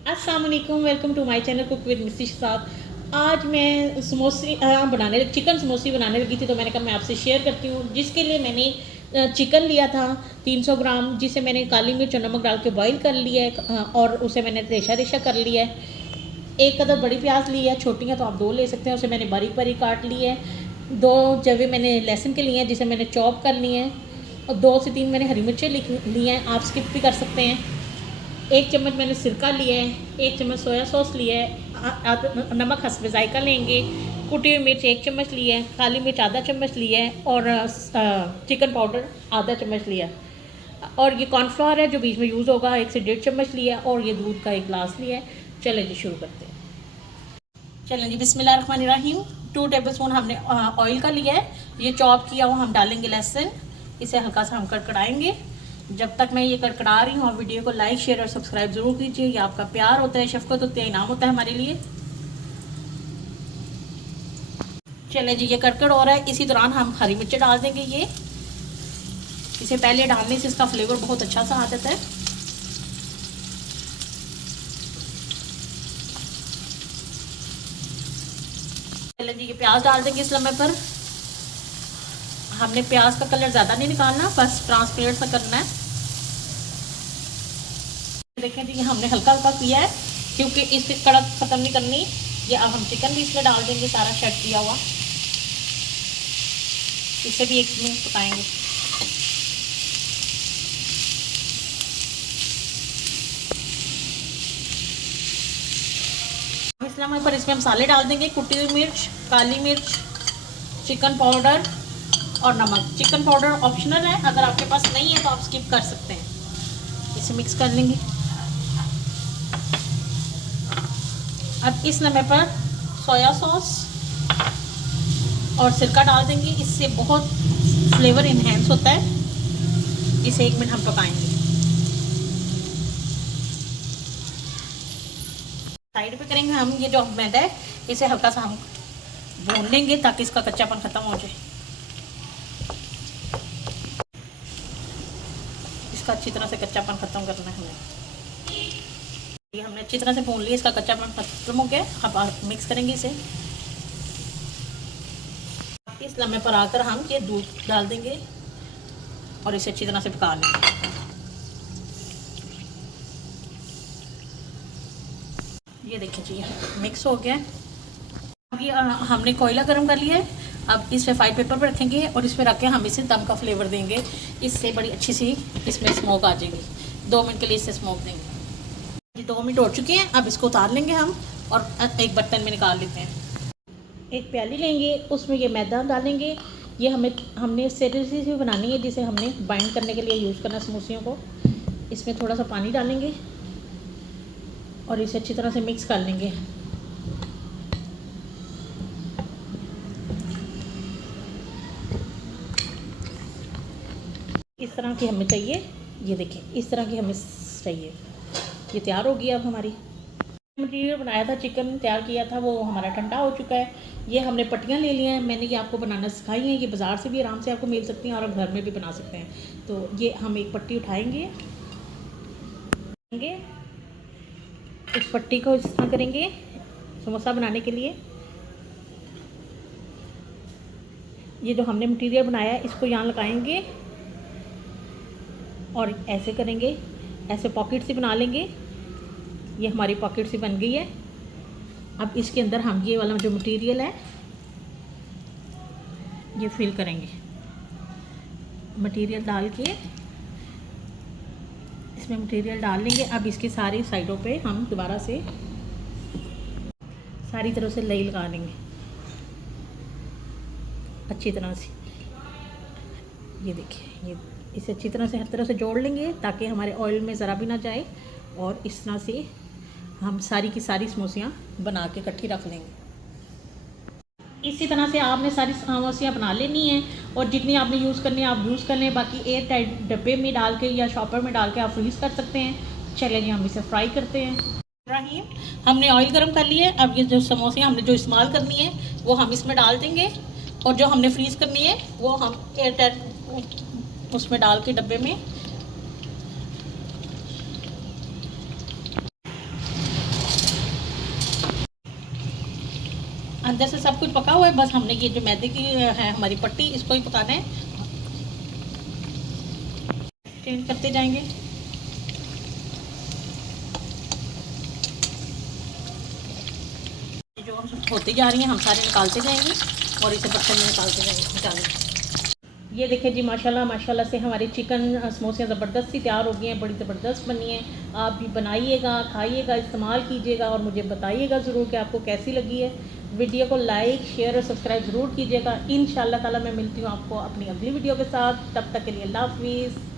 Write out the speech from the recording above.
अस्सलाम वालेकुम, welcome to my channel cook with Missy साहब। आज मैं समोसे बनाने चिकन समोसे बनाने लगी थी, तो मैंने कहा मैं आपसे शेयर करती हूँ। जिसके लिए मैंने चिकन लिया था 300 ग्राम, जिसे मैंने काली मिर्च और नमक डाल के बॉईल कर लिया है, और उसे मैंने रेशा रेशा कर लिया है। एक कदर बड़ी प्याज ली है, छोटी है तो आप दो ले सकते हैं, उसे मैंने बारीक बारीक काट ली है। दो जवे मैंने लहसुन के लिए हैं, जिसे मैंने चॉप कर ली हैं, और 2 से 3 मैंने हरी मिर्चें ली हैं, आप स्किप भी कर सकते हैं। 1 चम्मच मैंने सिरका लिया है, 1 चम्मच सोया सॉस लिया है, नमक हस्ब जायका लेंगे, कुटी हुई मिर्च 1 चम्मच लिया है, काली मिर्च आधा चम्मच लिया है, और चिकन पाउडर आधा चम्मच लिया है, और ये कॉर्नफ्लोर है जो बीच में यूज़ होगा, 1 से 1.5 चम्मच लिया है, और ये दूध का 1 गिलास लिया है। चलें जी शुरू करते हैं। चलें जी, बिस्मिल्लाहिर्रहमानिर्रहीम। 2 टेबलस्पून हमने ऑयल का लिया है, ये चॉप किया हुआ हम डालेंगे लहसुन। इसे हल्का सा हम कड़कड़ाएंगे। जब तक मैं ये कड़कड़ा रही हूँ, आप वीडियो को लाइक शेयर और सब्सक्राइब ज़रूर कीजिए। ये आपका प्यार होता है, शफ़क़त होती है, इनाम होता है हमारे लिए। चलें जी, ये कड़कड़ हो रहा है, इसी दौरान हम हरी मिर्चें डाल देंगे। ये इसे पहले डालने से इसका फ्लेवर बहुत अच्छा सा आ जाता है। चलें जी, ये प्याज डाल देंगे इस लम्हे पर। हमने प्याज का कलर ज़्यादा नहीं निकालना, बस ट्रांसपेरेंट सा करना है। देखें जी, ये हमने हल्का हल्का किया है, क्योंकि इससे कड़क ख़त्म नहीं करनी। ये अब हम चिकन भी इसमें डाल देंगे, सारा शेड किया हुआ। इसे भी 1 मिनट पकाएंगे। इस पर इसमें मसाले डाल देंगे, कुटी हुई मिर्च, काली मिर्च, चिकन पाउडर और नमक। चिकन पाउडर ऑप्शनल है, अगर आपके पास नहीं है तो आप स्किप कर सकते हैं। इसे मिक्स कर लेंगे। अब इस नमक पर सोया सॉस और सिरका डाल देंगे, इससे बहुत फ्लेवर इन्हेंस होता है। इसे 1 मिनट हम पकाएंगे। साइड पे करेंगे हम ये जो मैदा है, इसे हल्का सा हम भून लेंगे ताकि इसका कच्चापन ख़त्म हो जाए। इसका अच्छी तरह से कच्चापन ख़त्म करना है हमें। ये हमने अच्छी तरह से भून लिया, इसका कच्चापन ख़त्म हो गया। अब मिक्स करेंगे इसे। इस लम्हे पर आकर हम ये दूध डाल देंगे और इसे अच्छी तरह से पका लेंगे। ये देखिए जी, मिक्स हो गया। अब ये हमने कोयला गर्म कर लिया है। अब इसे फ्राई पेपर पर रखेंगे और इसमें रख के हम इसे दम का फ्लेवर देंगे। इससे बड़ी अच्छी सी इसमें स्मोक आ जाएगी। 2 मिनट के लिए इसे स्मोक देंगे। 2 मिनट हो चुके हैं, अब इसको उतार लेंगे हम और एक बर्तन में निकाल लेते हैं। एक प्याली लेंगे, उसमें ये मैदा डालेंगे। ये हमने सेरेसी से बनानी है, जिसे हमने बाइंड करने के लिए यूज़ करना समोसियों को। इसमें थोड़ा सा पानी डालेंगे और इसे अच्छी तरह से मिक्स कर लेंगे। इस तरह की हमें चाहिए। ये देखिए, इस तरह की हमें चाहिए। ये तैयार हो गया। अब हमारी मटीरियल बनाया था, चिकन तैयार किया था, वो हमारा ठंडा हो चुका है। ये हमने पट्टियाँ ले ली हैं, मैंने ये आपको बनाना सिखाई हैं। ये बाज़ार से भी आराम से आपको मिल सकती हैं और आप घर में भी बना सकते हैं। तो ये हम एक पट्टी उठाएंगे, इस पट्टी को इस तरह करेंगे समोसा बनाने के लिए। ये जो हमने मटीरियल बनाया है, इसको यहाँ लगाएंगे और ऐसे करेंगे, ऐसे पॉकेट सी बना लेंगे। ये हमारी पॉकेट सी बन गई है। अब इसके अंदर हम ये वाला जो मटेरियल है ये फिल करेंगे। मटेरियल डाल के इसमें मटेरियल डाल लेंगे। अब इसके सारी साइडों पे हम दोबारा से सारी तरह से लई लगा लेंगे अच्छी तरह से। ये देखिए, ये इसे अच्छी तरह से हर तरह से जोड़ लेंगे ताकि हमारे ऑयल में ज़रा भी ना जाए। और इस तरह से हम सारी की सारी समोसियाँ बना के इकट्ठी रख लेंगे। इसी तरह से आपने सारी समोसियाँ बना लेनी है, और जितनी आपने यूज़ करनी है आप यूज़ कर लें। बाकी एयर टाइट डब्बे में डाल के या शॉपर में डाल के आप फ्रीज़ कर सकते हैं। चलिए जी, हम इसे फ्राई करते हैं। हमने ऑयल गर्म कर लिया है। अब ये जो समोसियाँ हमने जो इस्तेमाल करनी है वो हम इसमें डाल देंगे, और जो हमने फ्रीज़ करनी है वो हम एयर टाइट उसमें डाल के डब्बे में। अंदर से सब कुछ पका हुआ है, बस हमने ये जो मैदे की है हमारी पट्टी, इसको ही पकाना है। चेंज करते जाएंगे। जो हम होती जा रही हैं हम सारे निकालते जाएंगे और इसे बर्तन में निकालेंगे। ये देखिए जी, माशाल्लाह माशाल्लाह से हमारी चिकन समोसे ज़बरदस्त सी तैयार हो गई हैं, बड़ी ज़बरदस्त बनी है। आप भी बनाइएगा, खाइएगा, इस्तेमाल कीजिएगा और मुझे बताइएगा ज़रूर कि आपको कैसी लगी है। वीडियो को लाइक शेयर और सब्सक्राइब ज़रूर कीजिएगा। इंशाअल्लाह ताला मैं मिलती हूँ आपको अपनी अगली वीडियो के साथ। तब तक के लिए अल्लाह हाफ़िज़।